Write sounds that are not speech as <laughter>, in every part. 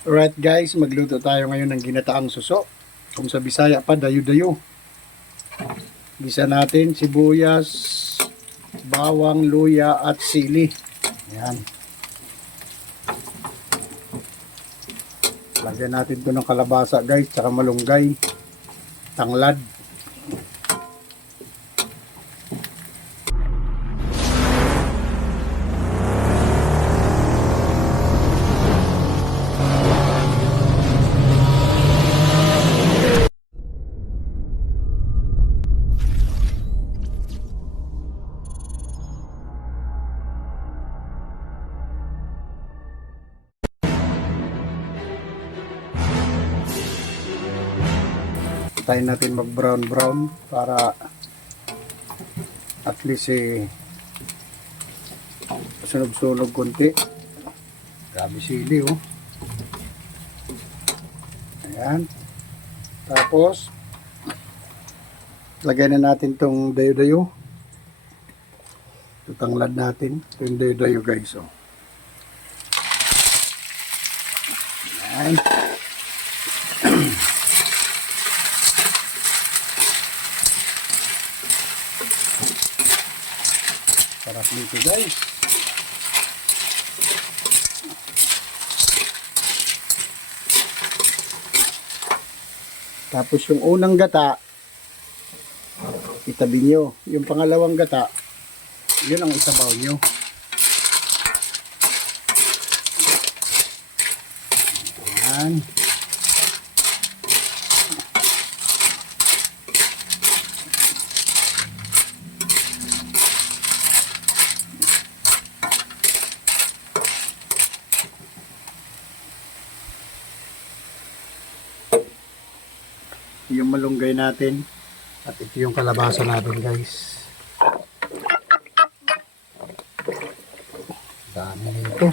Alright guys, magluto tayo ngayon ng ginataang suso. Kung sa Bisaya pa, dayo-dayo. Gisa natin sibuyas, bawang, luya at sili. Yan. Lagyan natin to ng kalabasa guys, tsaka malunggay, tanglad. Tayo natin mag brown brown para at least eh sunog-sunog konti. Grabe sili oh. Ayan. Tapos lagay na natin tong dayo-dayo. Tutanglad natin. Ito yung dayo-dayo guys oh. Ayan. <clears throat> Nito guys. Tapos yung unang gata, itabi nyo. Yung pangalawang gata, yun ang isabaw nyo. Yan. Yung malunggay natin. At ito yung kalabasa natin guys. Dami nito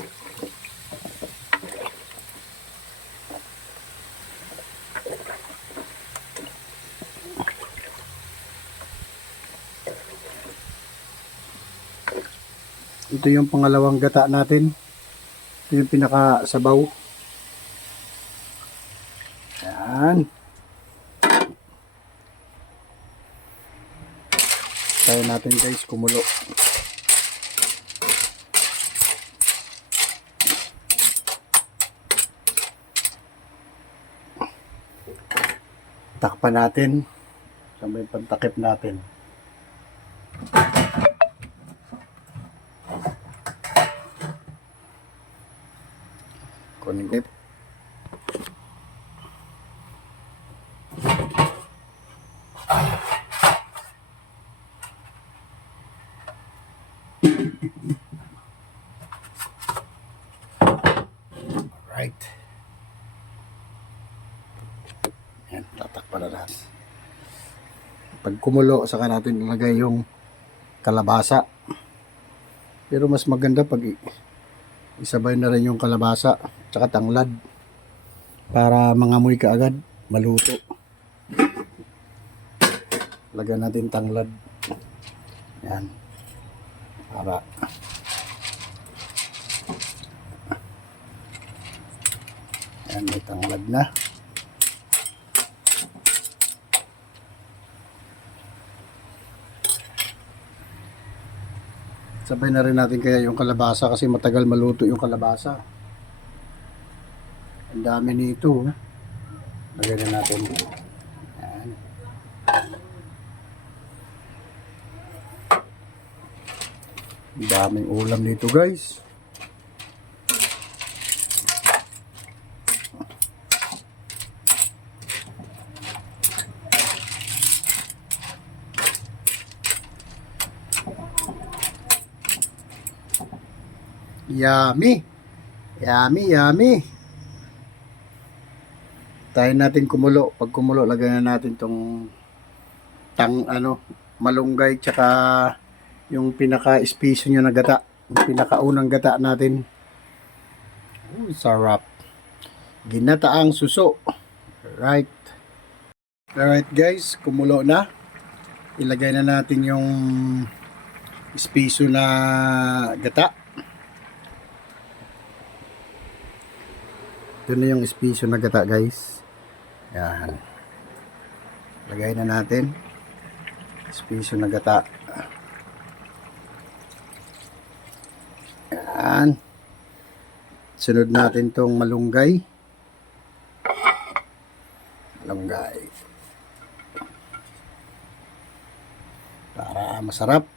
ito. Yung pangalawang gata natin. Ito yung pinaka sabaw yan Tayo natin guys kumulo. Takpan natin. Sabay pantakip natin. Kunin Right. Yan, tatakpan na lahat. Pag kumulo, saka natin ilagay yung kalabasa. Pero mas maganda pag isabay na rin yung kalabasa tsaka tanglad para mangamoy ka agad, maluto. Lagyan natin tanglad. Yan. Para Yan, may tanglad na. Sabay na rin natin kaya yung kalabasa kasi matagal maluto yung kalabasa. Ang dami nito. Lagyan na natin. Yan. Ang daming ulam nito guys. Yummy. Yummy, yummy. Tayo natin kumulo. Pag kumulo, lagyan na natin tong tang ano, malunggay tsaka yung pinaka-espeso nyo na gata. Yung pinakaunang gata natin. Ooh, sarap. Ginataang suso. Right. Alright guys, kumulo na. Ilagay na natin yung espeso na gata. Ito na yung espisyo na gata guys. Yan. Lagay na natin. Espisyo na gata. Yan. Sunod natin tong malunggay. Malunggay. Para masarap.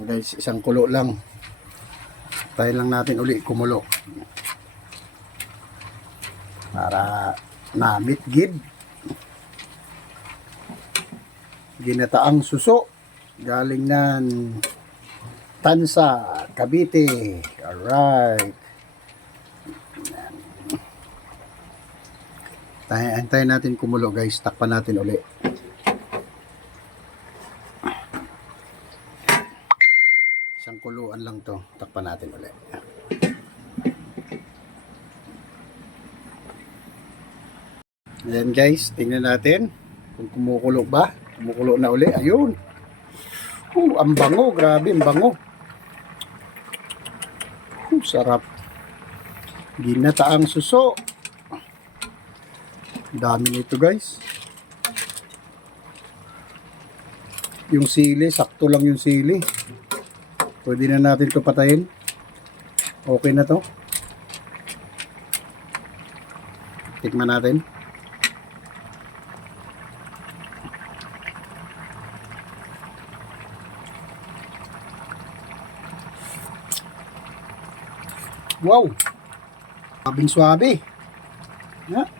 Ayan, guys, isang kulo lang. Tayo lang natin uli kumulo. Para namit gid. Ginataang suso. Galing nan Tansa, Cavite. Alright. Tayo, antayin natin kumulo guys. Takpan natin uli. Isang kuluan lang to. Takpan natin ulit. Ayan guys, tingnan natin kung kumukulo ba. Kumukulo na uli. Ayun. Uh, ang bango. Grabe, ang bango. Uh, sarap. Ginataang suso. Dami nito guys. Yung sili, sakto lang yung sili. Pwede na natin ito patayin. Okay na to. Tikman natin. Wow! Sabing swabe. Ha?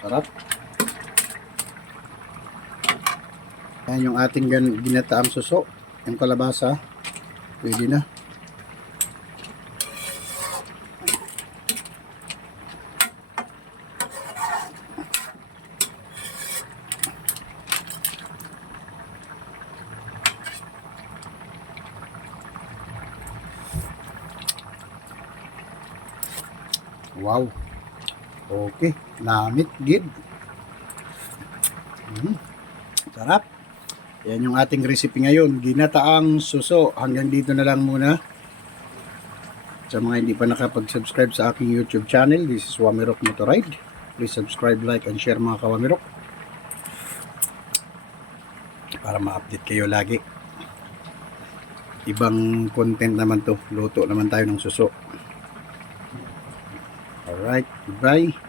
Sarap. Yan yung ating ginataang suso. Yung kalabasa. Pwede na. Wow. Okay. Lamit, gid. Mm. Sarap. Yan yung ating recipe ngayon. Ginataang suso. Hanggang dito na lang muna. Sa mga hindi pa nakapag-subscribe sa aking YouTube channel, this is Wamirok Motorride. Please subscribe, like, and share mga kawamirok. Para ma-update kayo lagi. Ibang content naman to. Luto naman tayo ng suso. Alright, goodbye.